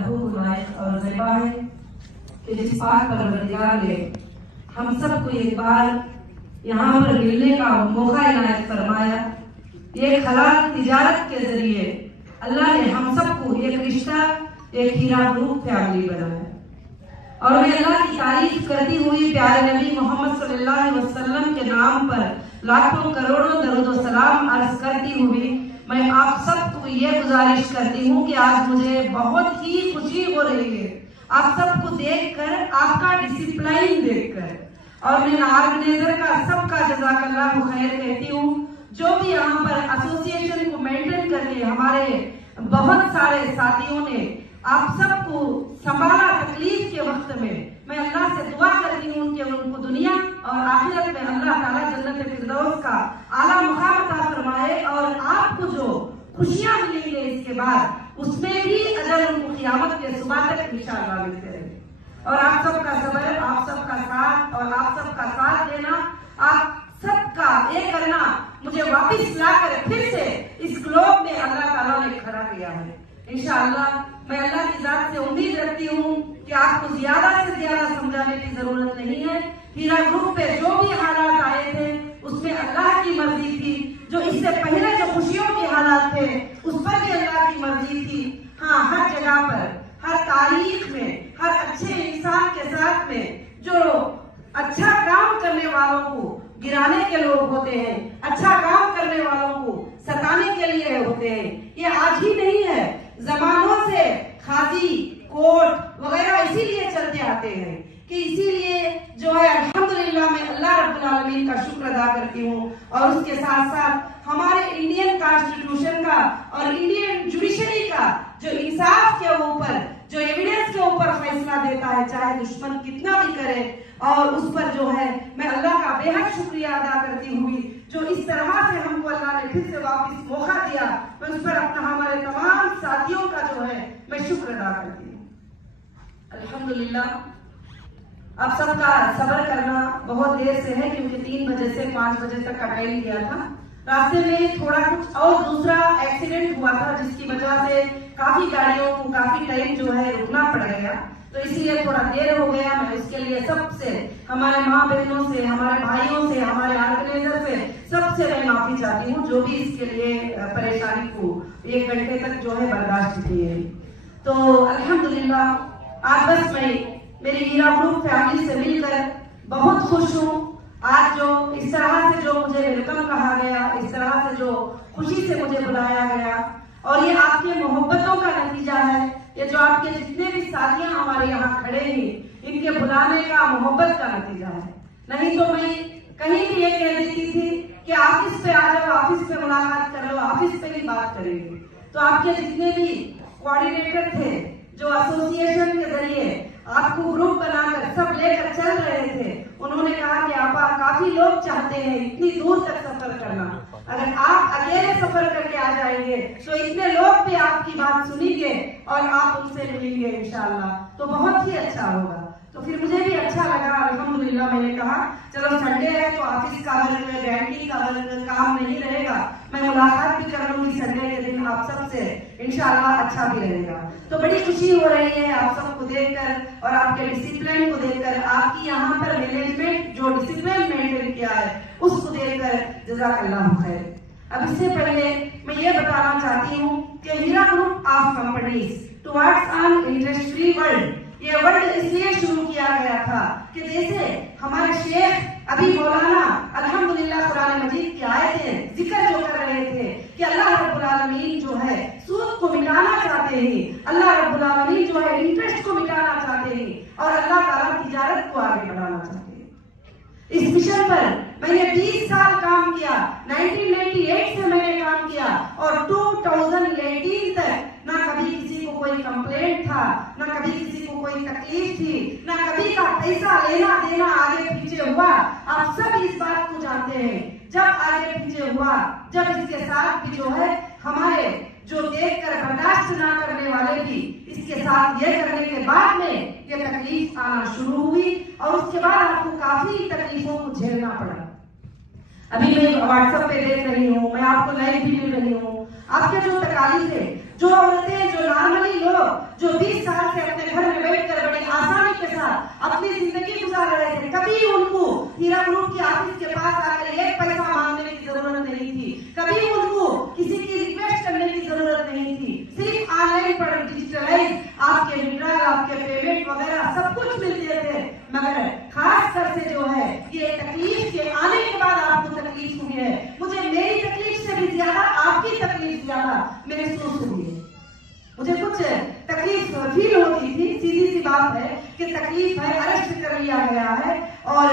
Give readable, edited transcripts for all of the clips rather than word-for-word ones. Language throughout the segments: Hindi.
बहुत लायक और ज़िबा है कि जिस पाक परवरदिगार ने हम सबको एक बार यहाँ पर मिलने का मौका इनायत फरमाया। ये हलाल तिजारत के जरिए अल्लाह ने हम सबको एक रिश्ता, एक हीरा ग्रुप फैमिली बनाया। और मैं अल्लाह की तारीफ करती हुई प्यारे नबी मोहम्मद सल्लल्लाहु अलैहि वसल्लम के नाम पर लाखों करोड़ों दरूद व सलाम अर्ज करती हुई मैं आप सबको ये गुजारिश करती हूँ कि आज मुझे बहुत ही खुशी हो रही है आप सबको देखकर, आपका डिसिप्लिन देखकर। और मैं ऑर्गेनाइजर का सबका जज़ाकल्लाहु खैर कहती हूँ, जो भी यहाँ पर एसोसिएशन को मेंटेन करके हमारे बहुत सारे साथियों ने आप सबको संभाला तकलीफ के वक्त में। मैं अल्लाह से दुआ करती हूँ कि उनको दुनिया और आखिरत में अल्लाह ताला जन्नत फिरदौस का आला मुकाम अता फरमाए और आपको जो खुशियां मिलेंगे इसके बाद उसमें भी अगर उनको क़यामत के सुबह तक इंशाअल्लाह मिलते रहे। और आप सबका सब्र, आप सबका साथ और आप सबका साथ देना, आप सबका ये करना मुझे वापस लाकर फिर से इस ग्लोब में अल्लाह ताला ने खड़ा किया है। इंशाअल्लाह मैं अल्लाह की जात से उम्मीद रखती हूँ कि आपको ज्यादा से ज्यादा समझाने की जरूरत नहीं है। हीरा ग्रुप पे जो भी हालात आए थे उसमें अल्लाह की मर्जी थी, जो इससे पहले जो खुशियों के हालात थे उस पर भी अल्लाह की मर्जी थी। हाँ, हर जगह पर, हर तारीख में, हर अच्छे इंसान के साथ में जो अच्छा काम करने वालों को गिराने के लोग होते हैं, अच्छा काम करने वालों को सताने के लिए होते हैं। ये आज ही नहीं है, जमानों से खाजी, कोर्ट वगैरह इसीलिए चलते आते हैं कि इसीलिए जो है अल्हम्दुलिल्लाह मैं अल्लाह रब्बुल आलमीन का शुक्र अदा करती हूँ। और उसके साथ साथ हमारे इंडियन कॉन्स्टिट्यूशन का और इंडियन जुडिशरी का जो इंसाफ के ऊपर, जो एविडेंस के ऊपर फैसला देता है, चाहे दुश्मन कितना भी करे, और उस पर जो है मैं अल्लाह का बेहद शुक्रिया अदा करती हुई जो इस तरह से हमको अल्लाह ने फिर से वापस मौका दिया, मैं उस पर अपना हमारे तमाम साथियों का जो है मैं शुक्र अदा करती हूँ। अल्हम्दुलिल्लाह आप सबका सब्र करना बहुत देर से है क्योंकि 3 बजे से 5 बजे तक का टाइम दिया था। रास्ते में थोड़ा कुछ और दूसरा एक्सीडेंट हुआ था जिसकी वजह से काफी गाड़ियों को काफी टाइम जो है रुकना पड़ गया, तो इसलिए थोड़ा देर हो गया। मैं इसके लिए सबसे, हमारे माँ बहनों से, हमारे भाइयों से, हमारे ऑर्गेनाइजर से सबसे मैं माफी चाहती हूँ जो भी इसके लिए परेशानी को 1 घंटे तक जो है बर्दाश्त किए। तो अल्हम्दुलिल्लाह आज बस मैं मेरी हीरा ग्रुप फैमिली से मिलकर बहुत खुश हूँ। आज जो इस तरह से जो मुझे वेलकम कहा गया, इस तरह से जो खुशी से मुझे बुलाया गया, और ये आपके मोहब्बतों का नतीजा है। ये जो आपके जितने भी साथियां हमारे यहाँ खड़े हैं, इनके बुलाने का मोहब्बत का नतीजा है। नहीं तो मैं कहीं भी ये कह देती थी कि ऑफिस पे आ जाओ, ऑफिस पे मुलाकात कर लो, ऑफिस पे ही बात करेंगे। तो आपके जितने भी कोऑर्डिनेटर थे जो एसोसिएशन के जरिए आपको ग्रुप बनाकर सब लेकर चल रहे थे, उन्होंने कहा कि आप काफी लोग चाहते हैं इतनी दूर तक सफर करना, अगर आप अकेले सफर करके आ जाएंगे तो इतने लोग भी आपकी बात सुनेंगे और आप उनसे मिलेंगे इंशाअल्लाह, तो बहुत ही अच्छा होगा। तो फिर मुझे भी अच्छा लगा, अल्हम्दुलिल्लाह। मैंने कहा चलो संडे है तो ऑफिस का वर्क, बैंकिंग का वर्क काम नहीं रहेगा, मैं मुलाकात भी कर लूंगी संडे के दिन आप सबसे, इंशाअल्लाह अच्छा भी रहेगा। तो बड़ी खुशी हो रही है आप सबको देखकर और आपके डिसिप्लिन को देखकर, आपकी यहाँ पर मैनेजमेंट जो डिसिप्लिन मेंटेन किया है उसको देखकर जज़ाकल्लाहु खैर। अब इससे पहले मैं ये बताना चाहती हूँ कि Heera group of companies towards an interest free world, ये वर्ल्ड इसलिए शुरू किया गया था कि जैसे हमारे शेख अभी मौलाना अल्हम्दुलिल्लाह कुरान मजीद की आयतें जिक्र जो कर रहे थे कि अल्लाह रब्बुल आलमीन जो है सूद को मिटाना चाहते हैं, अल्लाह रब्बुल आलमीन जो है इंटरेस्ट को मिटाना चाहते हैं और अल्लाह ताला तिजारत को आगे बढ़ाना चाहते हैं। इस मिशन पर मैंने 20 साल काम किया, 1998 से मैंने काम किया और 2018 तक ना कभी किसी को कोई कंप्लेंट था, ना कभी किसी को कोई तकलीफ थी, ना कभी का पैसा लेना देना आगे पीछे हुआ। आप सब इस बात को जानते हैं, जब आगे पीछे हुआ, जब इसके साथ भी जो है हमारे जो देखकर बर्दाश्त ना करने वाले भी इसके साथ ये करने के बाद में ये तकलीफ आना शुरू हुई और उसके बाद आपको काफी तकलीफों को झेलना पड़ा। अभी मैं व्हाट्सएप पे देख रही हूँ, मैं आपको लाइव भी मिल रही हूँ, आपके जो तकालीफ है जो औरतें, जो नॉर्मली लोग जो 20 साल से अपने घर में बैठकर बड़ी आसानी के साथ अपनी जिंदगी गुजार रहे थे, कभी उनको हीरा ग्रुप के ऑफिस के पास आकर एक पैसा मांगने की जरूरत नहीं थी, कभी उनको किसी की रिक्वेस्ट करने की जरूरत नहीं थी। सिर्फ ऑनलाइन पर डिजिटलाइज आपके विड्रॉल, आपके पेमेंट वगैरह सब कुछ मिलते थे। मगर खास कर से जो है ये तकलीफ के आने के बाद आपको तकलीफ हुई है। मुझे मेरी तकलीफ से भी ज्यादा आपकी तकलीफ ज्यादा महसूस हुई है। मुझे कुछ तकलीफ फील होती थी, सीधी सी बात है कि तकलीफ है, अरेस्ट कर लिया गया है और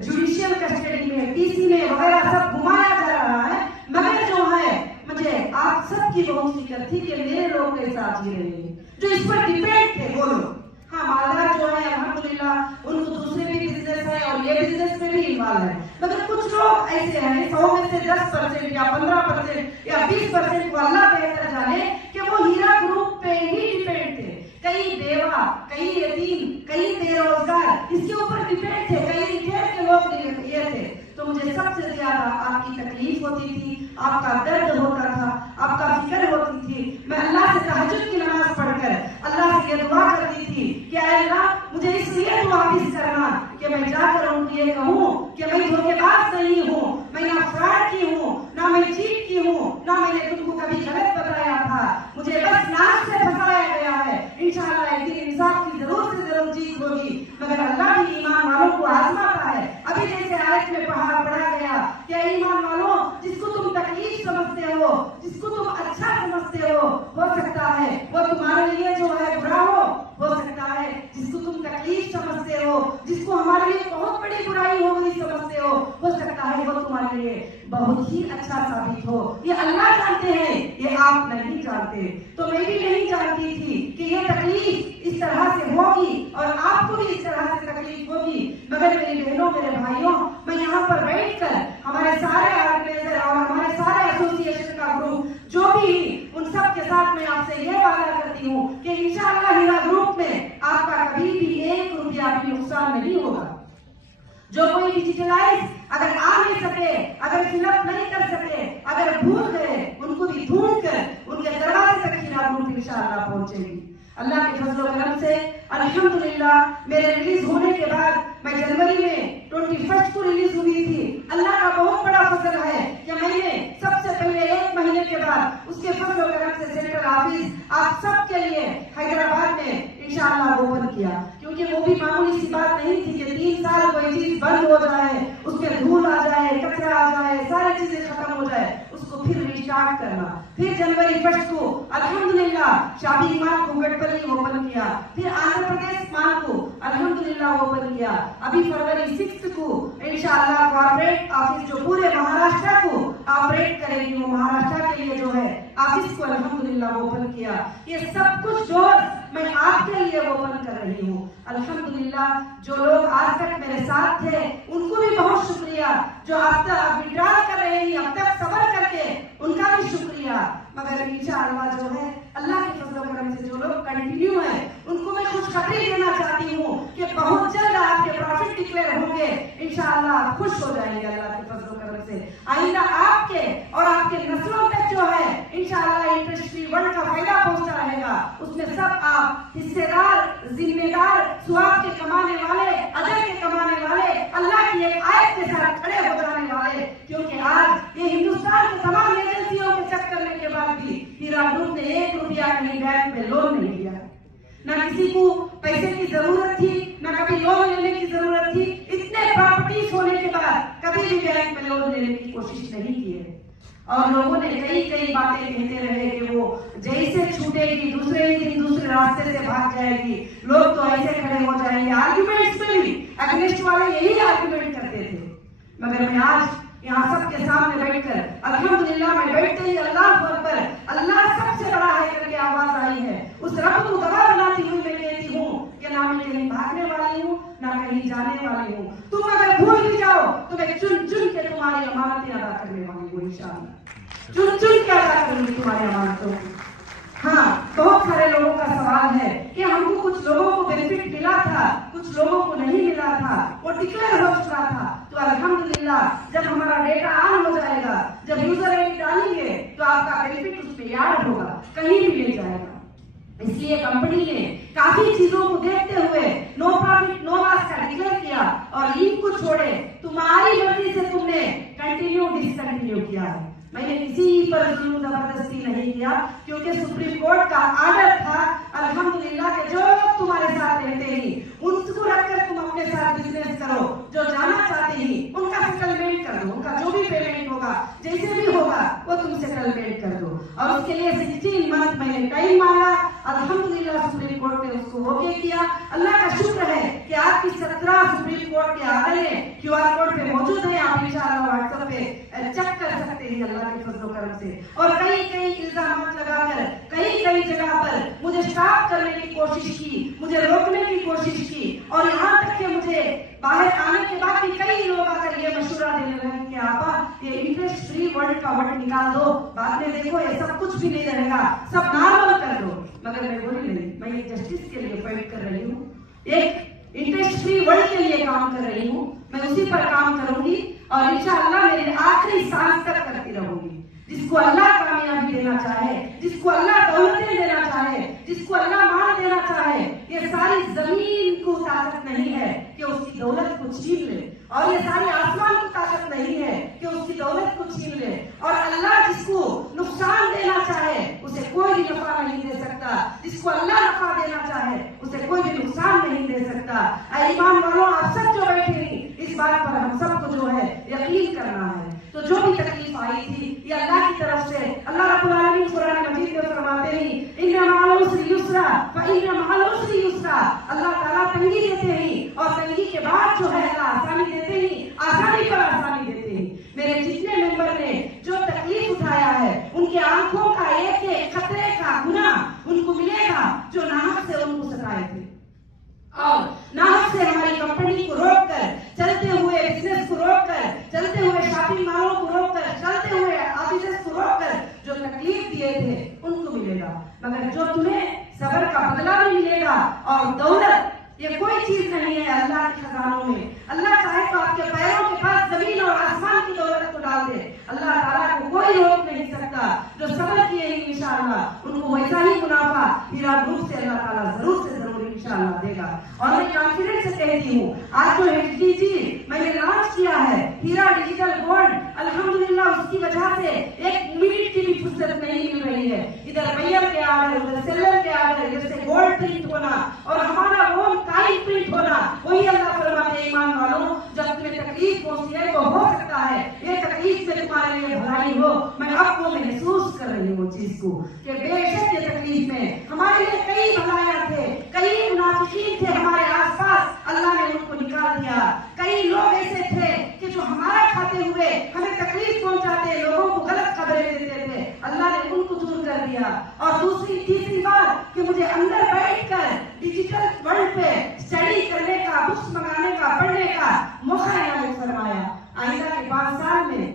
जुडिशियल कस्टडी में, पीसी में वगैरह सब घुमाया जा रहा है। मगर जो है मुझे आप सबकी बहुत फिक्र थी कि मेरे लोग कैसे जी रहे हैं, जो इस पर डिपेंड थे वो लोग। हाँ, मालदार जो है अल्हम्दुलिल्लाह उनको दूसरे भी बिजनेस है और ये बिजनेस में भी इन्वॉल्व है। मगर कुछ लोग ऐसे हैं, 100 में से 10% या 15% या 20% को अल्लाह बेहतर जाने कि वो हीरा ग्रुप पे ही डिपेंड थे। कई बेवा, कई यतीम, कई बेरोजगार इसके ऊपर डिपेंड थे, कई रिटेल के लोग ये थे। तो मुझे सबसे ज्यादा आपकी तकलीफ होती थी, आपका दर्द होता था, आपका फिक्र होती थी। मैं अल्लाह से तहज्जुद की नमाज पढ़कर अल्लाह से ये दुआ करती थी कि अल्लाह मुझे इसलिए तू हाफिज करना कि मैं जाकर उनको ये कहूँ कि मैं धोखेबाज नहीं हूँ, मैं ना फ्रॉड की हूँ, ना मैं चीट की हूँ, ना मैंने तुमको कभी गलत बताया था, मुझे बस नाक से फंसाया गया है। इंशाअल्लाह एक दिन इंसाफ की जरूर से जरूर जीत होगी। मगर अल्लाह भी ईमान वालों को आजमाता है। अभी जैसे आयत में पढ़ा गया कि ईमान वालों, जिसको तुम तकलीफ समझते हो, जिसको तुम अच्छा समझते हो सकता है वो तुम्हारे लिए जो है बुरा हो सकता है। जिसको तुम तकलीफ समझते हो, जिसको हमारे लिए बहुत बड़ी बुराई हो गई समझते हो सकता है वो तुम्हारे लिए बहुत ही अच्छा साबित हो। ये अल्लाह जानते हैं, ये आप नहीं जानते। तो मैं भी नहीं जानती थी कि ये तकलीफ इस तरह से होगी और आपको भी इस तरह से तकलीफ होगी। मगर मेरी बहनों, मेरे भाइयों, मैं यहाँ पर बैठकर हमारे सारे ऑर्गेनाइजर और हमारे सारे एसोसिएशन का ग्रुप जो भी, उन सब के साथ मैं आपसे ये वादा करती हूँ कि इंशाअल्लाह हीरा ग्रुप में आपका कभी भी 1 रुपया भी नुकसान नहीं होगा। जो कोई डिजिटलाइज अगर आ नहीं सके, अगर फिलअप नहीं कर सके, अगर भूल गए, उनको भी ढूंढ कर उनके दरवाजे तक हीरा ग्रुप इंशाअल्लाह पहुंचेगी। अल्लाह के फजल व करम से अल्हम्दुलिल्लाह मेरे रिलीज होने के बाद मैं जनवरी में 21 को रिलीज हुई थी। अल्लाह का बहुत बड़ा फजल है कि मैंने सबसे पहले 1 महीने के बाद उसके फजल व करम से सेंट्रल ऑफिस आप सबके लिए हैदराबाद में इंशाअल्लाह ओपन किया। क्योंकि वो भी मामूली सी बात नहीं थी कि 3 साल कोई चीज बंद हो जाए, उसमें धूल आ जाए, कचरा आ जाए, सारी चीजें खत्म हो जाए, उसको फिर रिस्टार्ट करना। फिर जनवरी 1 को अल्हम्दुलिल्लाह शादी मार्ग को गडबली ओपन किया, फिर आंध्र प्रदेश मार्ग को अल्हम्दुलिल्लाह ओपन किया। अभी फरवरी 6 को इंशाअल्लाह कॉर्पोरेट ऑफिस जो पूरे महाराष्ट्र को ऑपरेट करेगी, वो महाराष्ट्र के लिए जो है ऑफिस को अल्हम्दुलिल्लाह ओपन किया। ये सब कुछ जो मैं आपके लिए ओपन कर रही हूँ। अल्हम्दुलिल्लाह जो लोग आज तक मेरे साथ थे उनको भी बहुत शुक्रिया, जो अब तक विड्रॉल कर रहे हैं, अब तक सब्र करके उनका भी शुक्रिया। मगर इंशाअल्लाह जो है अल्लाह के फजल व करम से जो लोग कंटिन्यू है उनको मैं खुशखबरी देना चाहती हूँ कि बहुत जल्द आपके प्रॉफिट डिक्लेयर होंगे। इंशाअल्लाह खुश हो जाएंगे अल्लाह के फजल व करम से। आइंदा आपके और आपके नस्लों तक जो है इंशाअल्लाह इंटरेस्ट फ्री वर्ल्ड का फायदा पहुंचता रहेगा। उसमें सब आप हिस्सेदार, जिम्मेदार, स्वाब के कमाने वाले, अजर के कमाने वाले, अल्लाह की एक आयत के साथ खड़े हो जाने वाले। क्योंकि आज ये हिंदुस्तान के तमाम एजेंसियों के चेक करने के बाद भी हीरा ग्रुप ने 1 रुपया कहीं बैंक में लोन नहीं लिया, ना किसी को पैसे की जरूरत थी, ना कभी लोन लेने की जरूरत थी। इतने प्रॉपर्टीज होने के बाद कभी भी बैंक में लोन लेने की कोशिश नहीं की है। और लोगों ने कई बातें कहते रहे कि वो जैसे छूटेगी दूसरे ही दिन दूसरे रास्ते से भाग जाएगी, लोग तो ऐसे खड़े हो जाएंगे। आर्ग्यूमेंट्स में भी अगेंस्ट वाले यही आर्ग्यूमेंट करते थे। मगर मैं आज यहाँ सबके सामने बैठकर अल्हम्दुलिल्लाह मैं बैठते ही अल्लाह अकबर, अल्लाह सबसे बड़ा है करके आवाज आई है। उस रब को गवाह बनाती हुई मैं कहती हूँ कि ना मैं कहीं भागने वाली हूँ, ना कहीं जाने वाली हूँ। तुम अगर भूल भी जाओ तो मैं चुन चुन के तुम्हारी अमानतें अदा करने वाली हूँ। इंशाअल्लाह चुन चुन के अदा करूंगी तुम्हारी अमानतों को। हाँ, बहुत सारे लोगों का सवाल है कि हमको कुछ लोगों को बेनिफिट मिला था, कुछ लोगों को नहीं मिला था, वो डिक्लेयर हो चुका था। तो अल्हम्दुलिल्लाह जब हमारा डेटा ऑन हो जाएगा, जब यूजर आईडी डालेंगे तो आपका बेनिफिट उसमें याद होगा, कहीं भी कंपनी ने काफी चीजों को देखते हुए नो प्रॉफिट नो लॉस का डिक्लेयर किया और लीग को छोड़े तुम्हारी मर्जी से तुमने कंटिन्यू डिसकंटिन्यू किया है। मैंने किसी पर जुल्म जबरदस्ती नहीं किया क्योंकि सुप्रीम कोर्ट का आर्डर था। अल्हम्दुलिल्लाह के जो लोग तुम्हारे साथ रहते ही उनको रखकर तुम अपने साथ बिजनेस करो, जो जाना चाहते ही उनका सेटलमेंट कर दो, उनका जो भी पेमेंट होगा जैसे भी होगा वो तुम सेटलमेंट कर दो। और उसके लिए 16 मंथ मैंने टाइम मांगा, अल्हम्दुलिल्लाह सुप्रीम कोर्ट ने उसको ओके किया। अल्लाह का शुक्र है कि आपकी 17 सुप्रीम कोर्ट के आर्डर QR कोड पे मौजूद है, आप इंशाअल्लाह व्हाट्सएप पे चेक कर सकते हैं अल्लाह के फजल करम से। और कई इल्जाम लगाकर कई जगह पर मुझे स्टॉप करने की कोशिश की, मुझे रोकने की कोशिश की और यहाँ तक कि मुझे बाहर आने के बाद भी कई लोग आकर ये मशवरा देने लगे कि आपा ये इंटरेस्ट फ्री वर्ड का वर्ड निकाल दो, बाद में देखो ये सब कुछ भी नहीं रहेगा, सब नॉर्मल कर दो। मगर मैं बोली नहीं, मैं जस्टिस के लिए फाइट कर रही हूँ, एक इंटरेस्ट फ्री वर्ल्ड के लिए काम कर रही हूँ, मैं उसी पर काम करूंगी और इंशाअल्लाह मेरी आखिरी सांस तक करती रहूंगी। जिसको अल्लाह कामयाबी देना चाहे, जिसको अल्लाह दौलतें देना चाहे, जिसको अल्लाह माल देना चाहे, ये सारी जमीन को ताकत नहीं है कि उसकी दौलत को छीन ले और ये सारी आसमान को ताकत नहीं है कि उसकी दौलत को छीन ले। और अल्लाह जिसको नुकसान देना चाहे उसे कोई भी नफा नहीं दे सकता, जिसको अल्लाह नफा देना चाहे उसे कोई भी नुकसान नहीं दे सकता। ईमान वालों, आप सब जो बैठे हैं इस बात पर हम सबको जो है यकीन करना है। तो जो भी तकलीफ आई थी ये अल्लाह की तरफ से, अल्लाह रब्बुल आलमीन कुरान मजीद में फरमाते हैं इन्ना मअल उसरि युस्रा फ इन्ना मअल उसरि युस्रा। अल्लाह ताला तंगी देते हैं और तंगी के बाद जो है अल्लाह आसानी देते हैं, आसानी पर आसानी देते हैं। मेरे जितने मेंबर ने जो तकलीफ उठाया है उनके आंखों का एक खतरे का गुनाह उनको मिलेगा जो नाहक से उनको सताए थे और नाहक से हमारी कंपनी को रोककर, चलते हुए बिजनेस को रोककर, चलते हुए शॉपिंग मॉलों को रोककर, चलते हुए ऑफिसेस को रोककर जो तकलीफ दिए थे उनको मिलेगा। मगर जो तुम्हें सब्र का बदला भी मिलेगा और दौलत, ये कोई चीज नहीं है अल्लाह के खजानों में। अल्लाह चाहे तो आपके पैरों के पास जमीन और आसमान की दौलत को डाल दे, अल्लाह ताला को कोई रोक नहीं सकता। जो सब्र किए इंशाअल्लाह उनको वैसा ही मुनाफा हीरा ग्रुप से अल्लाह ताला जरूर से जरूर इंशाअल्लाह देगा। और मैं कॉन्फिडेंस से कहती हूँ आज जो HDG मैंने लॉन्च किया है हीरा डिजिटल गोल्ड, अल्हम्दुलिल्लाह उसकी वजह से 1 मिनट की भी फुर्सत नहीं मिल रही है। इधर बैयर के आर्डर, उधर सेलर के आर्डर, इधर से गोल्ड प्रिंट होना और हमारा होम टाइम प्रिंट होना, वही अल्लाह फरमाते हैं ईमान वालों जब तुम्हें तकलीफ पहुंची है तो हो सकता है ये तकलीफ से तुम्हारे लिए भलाई हो। मैं अब वो महसूस कर रही हूँ चीज को कि बेशक ये तकलीफ में हमारे लिए कई भलाइयां थे, कई मुनाफिकीन थे हमारे आसपास, अल्लाह ने उनको निकाल दिया। कई लोग ऐसे थे कि जो हमारा खाते हुए हमें तकलीफ पहुंचाते, लोगों को गलत खबरें देते थे, अल्लाह ने उनको दूर कर दिया। और दूसरी तीसरी बात कि मुझे अंदर बैठकर डिजिटल वर्ल्ड पे स्टडी करने का, बुक्स मंगाने का, पढ़ने का मौका इनायत फरमाया। आइंदा के 5 साल में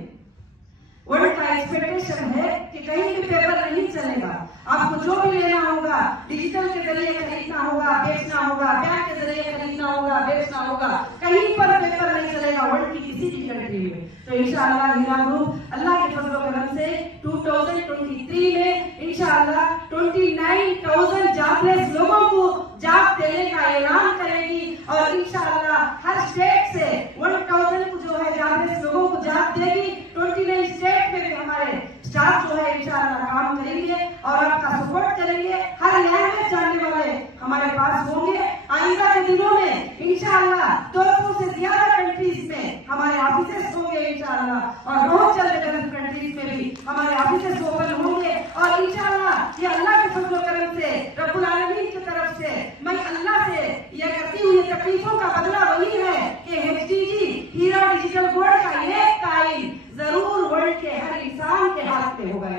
वर्ल्ड का एक्सपेक्टेशन है कि कहीं भी पेपर नहीं चलेगा, आपको जो भी लेना होगा डिजिटल के जरिए खरीदना होगा, बेचना होगा, बैंक के जरिए खरीदना होगा, बेचना होगा, कहीं पर पेपर नहीं चलेगा वर्ल्ड की किसी भी कंट्री में। तो इंशाअल्लाह हीरा ग्रुप अल्लाह के फजल करम से 2023 में इंशाअल्लाह 29,000 जॉबलेस लोगों को जॉब देने का ऐलान करेगी और इंशाअल्लाह हर स्टेट से 1,000 को जो है जॉबलेस लोगों को जॉब देगी। 29 स्टेट में भी हमारे स्टाफ जो है इंशाअल्लाह काम करेंगे और आपका सपोर्ट करेंगे। हर लैंग्वेज जानने वाले हमारे पास होंगे। आइंदा के दिनों में इंशाअल्लाह 200 से ज्यादा कंट्रीज में हमारे ऑफिसेस होंगे इंशाअल्लाह और बहुत जल्द गल्फ कंट्रीज में भी हमारे ऑफिसेस ओपन होंगे। और इंशाअल्लाह ये अल्लाह के फजल करम से, रब्बुल आलमीन की तरफ से मैं अल्लाह से ये करती हुई तकलीफों का बदला वही है कि HDG हीरा डिजिटल गोल्ड का एक टाइम जरूर वर्ल्ड के हर इंसान के हाथ में होगा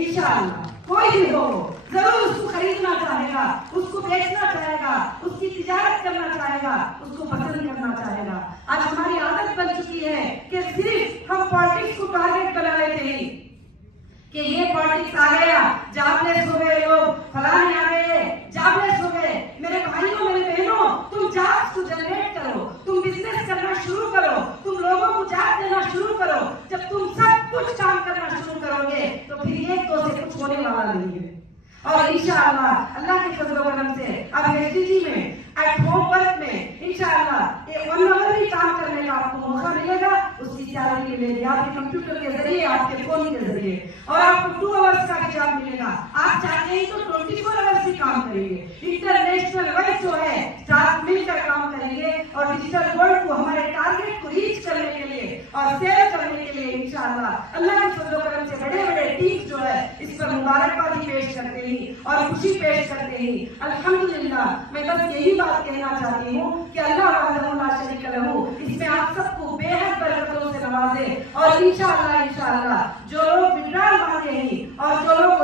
इंशाअल्लाह। कोई भी हो जरूर उसको खरीदना चाहेगा, उसको बेचना चाहेगा, उसकी तिजारत करना चाहेगा, उसको पसंद करना चाहेगा। आज हमारी आदत बन चुकी है कि सिर्फ हम पॉलिटिक्स को टारगेट बना लेते हैं कि ये पॉलिटिक्स आ गया, जॉबलेस हो गए लोग, फलाने आ गए, जॉबलेस हो गए। मेरे भाइयों मेरे बहनों, तुम जॉब्स को जनरेट करो, तुम बिजनेस करना शुरू करो, तुम लोगों को जॉब देना शुरू करो। जब तुम सब कुछ काम करना शुरू करोगे तो फिर 1-2 से कुछ होने वाला नहीं है। और इंशाअल्लाह अल्लाह के फजल आपके कंप्यूटर के जरिए, आपके फोन के जरिए, और आपको 2 आवर्स का जॉब मिलेगा। आप चाहते हैं तो 24 आवर्स ही काम करेंगे। इंटरनेशनल वाइज जो है साथ मिलकर काम करेंगे और डिजिटल वर्ल्ड को, हमारे टारगेट को रीच करने के लिए और सेव करने के लिए इंशाअल्लाह अल्लाह के फजल करम से बड़े बड़े टीम जो है इस पर मुबारकबादी पेश करते ही और खुशी पेश करते ही अल्हम्दुलिल्लाह। मैं बस यही बात कहना चाहती हूँ कि अल्लाह वहदहु ला शरीक लहू इसमें आप सबको बेहद बरकतों से नवाजे, और इंशाअल्लाह जो लोग विड्रॉल मांगे ही और जो लोग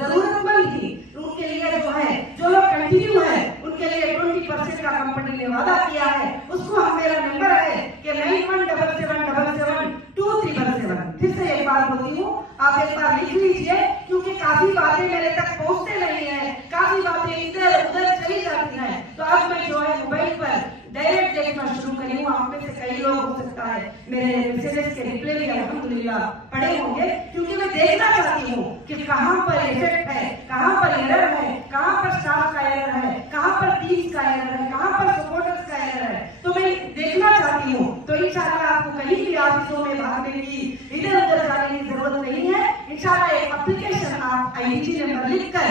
जरूरतमंद ही उनके लिए जो है, जो लोग कंटिन्यू है उनके लिए 20% का कंपनी ने वादा किया है। उसको हम, मेरा नंबर है कि 9177772377। फिर से एक बार बोलती हूँ, आप एक बार लिख लीजिए, क्योंकि काफी बातें मेरे तक पहुंचते नहीं है, काफी बातें इधर उधर चली जाती हैं। तो अब मैं जो है मोबाइल पर डायरेक्ट देखना शुरू करी हूँ। आप में से कई लोग हो सकता है मेरे मैसेजेस के रिप्लाई भी अल्हम्दुलिल्लाह पढ़े होंगे, क्योंकि मैं देखना चाहती हूँ कि कहाँ पर इफेक्ट है, कहाँ पर एरर है, कहाँ पर स्टाफ का एरर है, कहाँ पर टीम्स का एरर है, कहाँ पर सपोर्टर्स का एरर है। तो मैं देखना चाहती हूँ। तो इंशाअल्लाह आपको कहीं भी ऑफिसों में भागने की, इधर उधर जाने की जरूरत नहीं है। इंशाअल्लाह एक एप्लीकेशन आप आईडीजी नंबर लिखकर,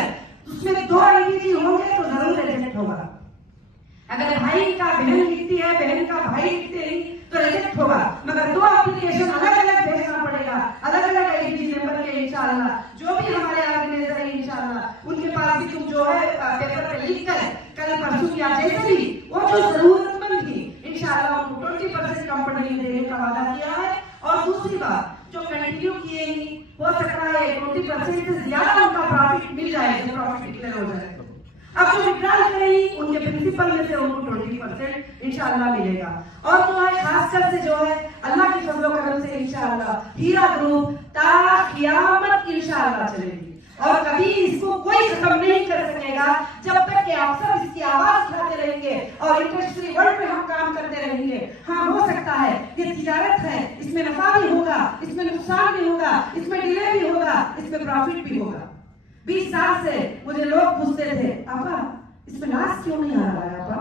उसमें 2 आईडीजी होंगे तो जरूर रिजेक्ट होगा। अगर भाई का बहन लिखती है, बहन का भाई लिखते ही तो रिजेक्ट होगा। मगर 2 एप्लीकेशन अलग अलग भेजना पड़ेगा, अलग अलग आईडीजी नंबर के। इंशाअल्लाह जो भी हमारे ऑर्गेनाइजर है इंशाअल्लाह उनके पास भी तुम जो है पेपर पे लिखकर कल परसों या जैसे भी वो जो जरूरतमंद थी इंशाअल्लाह उनको 20% कंपनी ने देने का वादा किया है। और दूसरी बात, जो कंटिन्यू किए ही हो सकता है 20% से ज्यादा उनका प्रॉफिट मिल जाए, जो प्रॉफिट डिक्लेयर हो जाए। अब जो विड्रॉल करेंगी उनके प्रिंसिपल में से उनको 20% इंशाअल्लाह मिलेगा। और जो है खासकर से जो है अल्लाह की फजल करम से इंशाअल्लाह हीरा ग्रुप ता क़यामत इंशाअल्लाह चलेगी, और कभी इसको कोई खत्म नहीं कर सकेगा जब तक कि आप सब इसकी आवाज उठाते रहेंगे और इंडस्ट्री वर्ल्ड में हम काम करते रहेंगे। हाँ, हो सकता है ये तिजारत है, इसमें नफा भी होगा, इसमें नुकसान भी होगा, इसमें डिले भी होगा, इसमें प्रॉफिट भी होगा। 20 साल से मुझे लोग पूछते थे, आपा इसमें लाश क्यों नहीं आ रहा है, आपा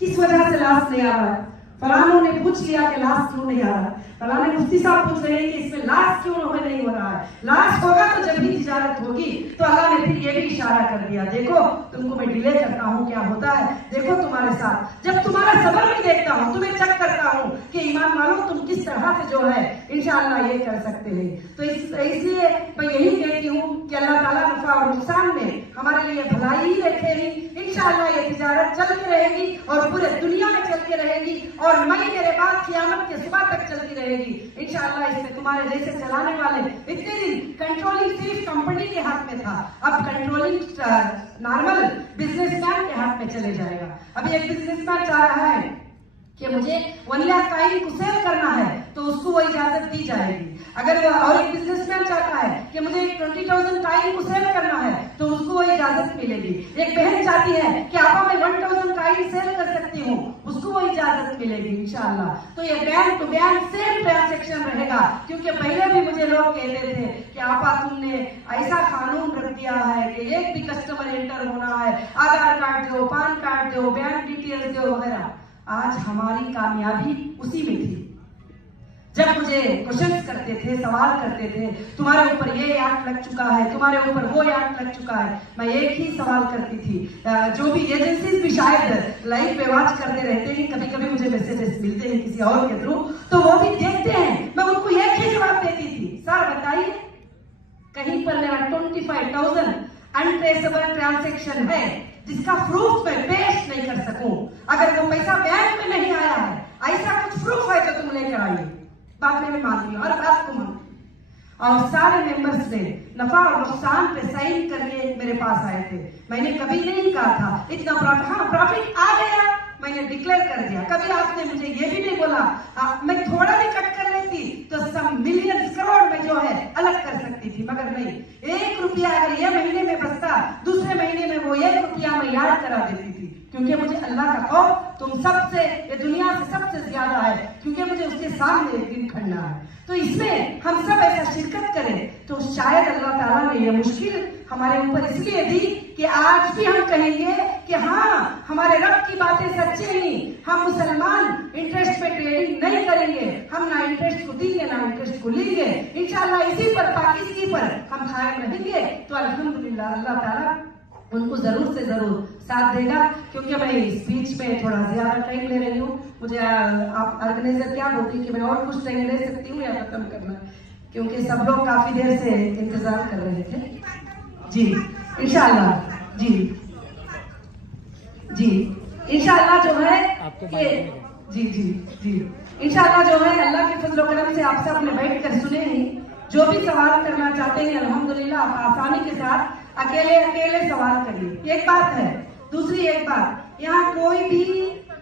किस वजह से लाश नहीं आ रहा है। फलानों ने पूछ लिया कि लाश क्यों नहीं आ रहा है, फलाने मुफ्ती साहब पूछ रहे हैं कि इसमें लाश क्यों नहीं हो रहा है। लाश होगा तो जब भी तिजारत होगी। तो अल्लाह ने फिर ये भी इशारा कर दिया, देखो तुमको मैं डिले करता हूँ, क्या होता है देखो तुम्हारे साथ, जब तुम्हारा सबर भी देखता हूँ, तुम्हें चेक करता हूँ कि ईमान वालों तुम किस तरह से जो है इंशाअल्लाह ये कर सकते हैं। तो इसलिए मैं यही कहती हूँ कि अल्लाह ताला नफा और नुकसान में हमारे लिए भलाई ही रखेगी। इंशाअल्लाह ये तिजारत चलती रहेगी और पूरे दुनिया में चलती रहेगी, और मैं मेरे बाद क़यामत के सुबह तक चलती रहेगी इंशाअल्लाह। इसमें तुम्हारे जैसे चलाने वाले, इतने दिन कंट्रोलिंग सिर्फ कंपनी के हाथ में था, अब कंट्रोलिंग नॉर्मल बिजनेसमैन के हाथ में चले जाएगा। अभी एक बिजनेसमैन चाह रहा है कि मुझे 1 लाख कॉइन को सेल करना है तो उसको वो इजाजत दी जाएगी। अगर और एक बिजनेसमैन चाहता है कि मुझे 20,000 कॉइन को सेल करना है तो उसको वो इजाजत मिलेगी। एक बहन चाहती है कि आपा मैं 1,000 कॉइन सेल कर सकती हूँ, उसको वो इजाजत मिलेगी इंशाअल्लाह। तो ये bank to bank same transaction रहेगा, क्योंकि पहले भी मुझे लोग कहते थे कि आपा तुमने ऐसा कानून रख दिया है कि एक भी कस्टमर एंटर होना है, आधार कार्ड दो, पान कार्ड दो, बैंक डिटेल्स दो वगैरह। आज हमारी कामयाबी उसी में थी। जब मुझे क्वेश्चंस करते थे, सवाल करते थे, तुम्हारे ऊपर ये एक्ट लग चुका है, तुम्हारे ऊपर वो एक्ट लग चुका है, मैं एक ही सवाल करती थी। जो भी एजेंसीज भी शायद लाइव पे वॉच करते रहते हैं, कभी कभी मुझे मैसेजेस मिलते हैं किसी और के थ्रू, तो वो भी देखते हैं, मैं उनको एक ही जवाब देती थी, सर बताइए कहीं पर मेरा 25,000 अनट्रेसेबल ट्रांजेक्शन है जिसका प्रूफ मैं पेश नहीं कर सकूं। अगर वो पैसा बैंक में नहीं आया है, ऐसा कुछ प्रूफ है तो तुम लेकर आइए। बात में मानती हूँ और बात को मानती हूँ। और सारे मेंबर्स ने नफा और नुकसान पे साइन करके मेरे पास आए थे। मैंने कभी नहीं कहा था इतना प्रॉफिट, हाँ प्रॉफिट आ गया मैंने डिक्लेयर कर दिया। कभी आपने मुझे ये भी नहीं बोला मैं थोड़ा भी कट कर लेती तो सब मिलियन करोड़ में जो है अलग कर सकती थी, मगर नहीं, 1 रुपया अगर ये महीने में बचता, दूसरे महीने में वो 1 रुपया मैं याद करा देती थी, क्योंकि मुझे अल्लाह का खौफ तुम सबसे, ये दुनिया से सबसे ज्यादा है, क्योंकि मुझे उसके सामने एक दिन खड़ना है। तो इसमें हम सब ऐसा शिरकत करें तो शायद अल्लाह ताला ने ये मुश्किल हमारे ऊपर इसलिए दी कि आज भी हम कहेंगे कि हाँ हमारे रब की बातें सच्ची नहीं। हम मुसलमान इंटरेस्ट पे ट्रेडिंग नहीं करेंगे, हम ना इंटरेस्ट को देंगे ना इंटरेस्ट को लेंगे। इंशाल्लाह इसी पर, पाकिस्तानी पर हम कायम रहेंगे तो अल्हम्दुलिल्लाह अल्लाह ताला उनको जरूर से जरूर साथ देगा। क्योंकि मैं स्पीच में थोड़ा ज्यादा टाइम ले रही हूँ, मुझे आप ऑर्गेनाइजर क्या बोलती है कि मैं और कुछ टाइम ले सकती हूँ या खत्म करना, क्योंकि सब लोग काफी देर से इंतजार कर रहे थे। जी इंशाल्लाह, जी इंशाल्लाह जो है जी इंशाल्लाह जो है अल्लाह के फजल करम से आप सब ने बैठ कर सुने ही, जो भी सवाल करना चाहते हैं अल्हम्दुलिल्लाह आप आसानी के साथ अकेले सवाल करिए। एक बात है। दूसरी एक बात, यहाँ कोई भी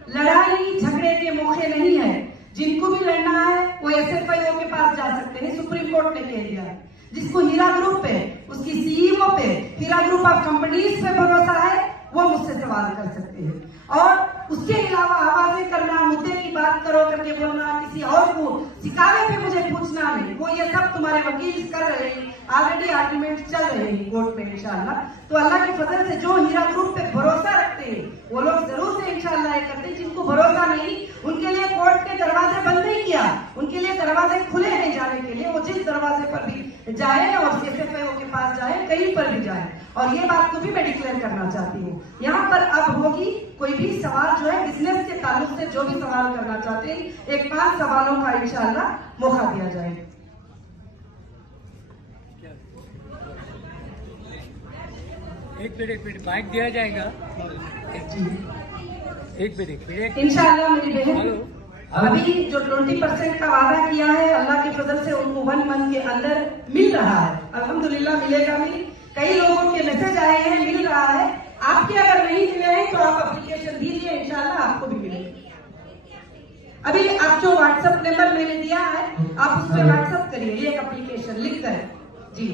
लड़ाई झगड़े के मौके नहीं है। जिनको भी लड़ना है वो SFIO के पास जा सकते हैं, सुप्रीम कोर्ट ने कह दिया है। जिसको हीरा ग्रुप पे, उसकी CEO पे, हीरा ग्रुप ऑफ कंपनीज पे भरोसा है वो मुझसे सवाल कर सकते हैं। और उसके अलावा आवाजें करना, मुद्दे की बात करो करके बोलना, किसी और को सिखावे पे मुझे पूछना नहीं, वो ये सब तुम्हारे वकील कर रहे हैं। ऑलरेडी आर्गुमेंट चल रहे हैं कोर्ट में इंशाल्लाह। तो अल्लाह के फजल से जो हीरा ग्रुप पे भरोसा रखते हैं वो लोग जरूर से इंशाल्लाह ये करते हैं। जिनको भरोसा नहीं उनके लिए कोर्ट के दरवाजे बंद नहीं किया, उनके लिए दरवाजे खुले हैं जाने के लिए। वो जिस दरवाजे पर भी जाए और SFIO के पास जाए, कहीं पर भी जाए। और ये बात को भी मैं डिक्लेयर करना चाहती हूँ यहाँ पर अब होगी। कोई भी सवाल जो है बिजनेस के ताल्लुक से जो भी सवाल करना चाहते हैं, एक 5 सवालों का इंशाल्लाह मौका दिया जाए। एक मिनट माइक दिया जाएगा। एक मिनट इंशाल्लाह मेरी बहन अभी जो 20% का वादा किया है अल्लाह के फजल से उनको 1 मंथ के अंदर मिल रहा है। अल्हम्दुलिल्लाह मिलेगा भी। कई लोगों के मैसेज आए हैं, मिल रहा है। आपके अगर नहीं मिले हैं तो आप एप्लीकेशन दीजिए, इंशाल्लाह आपको भी मिलेगा। अभी आप जो व्हाट्सएप नंबर मैंने दिया है आप उस पर व्हाट्सएप करिए ये एप्लीकेशन लिख कर। जी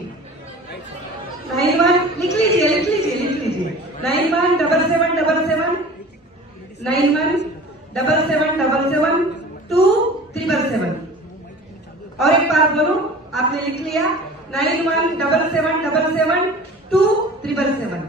91 लिख लीजिए 917777 917777 और एक बार बोलूं, आपने लिख लिया 917777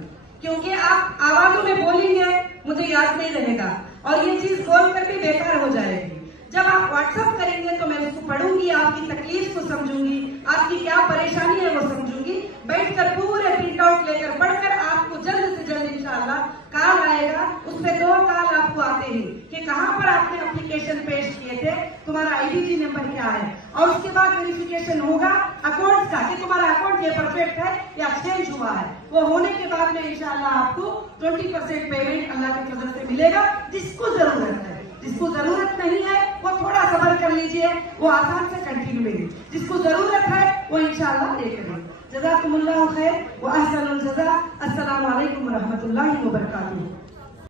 क्योंकि आप आवाजों में बोलेंगे मुझे याद नहीं रहेगा और ये चीज बोल कर भी बेकार हो जाएगी। जब आप व्हाट्सएप करेंगे तो मैं उसको पढ़ूंगी, आपकी तकलीफ को समझूंगी, आपकी क्या परेशानी है वो समझूंगी, बैठकर पूरे प्रिंट आउट लेकर पढ़कर आपको जल्द से जल्द इंशाल्लाह कॉल आएगा। उसमें 2 कॉल आपको आते हैं कि कहाँ पर आपने एप्लीकेशन पेश किए थे, तुम्हारा IDG नंबर क्या है, और उसके बाद वेरिफिकेशन होगा अकाउंट का कि तुम्हारा अकाउंट ये परफेक्ट है या चेंज हुआ है। वो होने के बाद में इंशाल्लाह आपको 20% पेमेंट अल्लाह के फजल से मिलेगा। जिसको जरूरत है, जिसको जरूरत नहीं है वो थोड़ा सब्र कर लीजिए, वो आसान से कंटिन्यू मिलेगी। जिसको जरूरत है वो इंशाल्लाह ले करें। जज़ाकुमुल्लाहु खैर व अहसनुल जज़ा। अस्सलामु अलैकुम व रहमतुल्लाहि व बरकातुहू।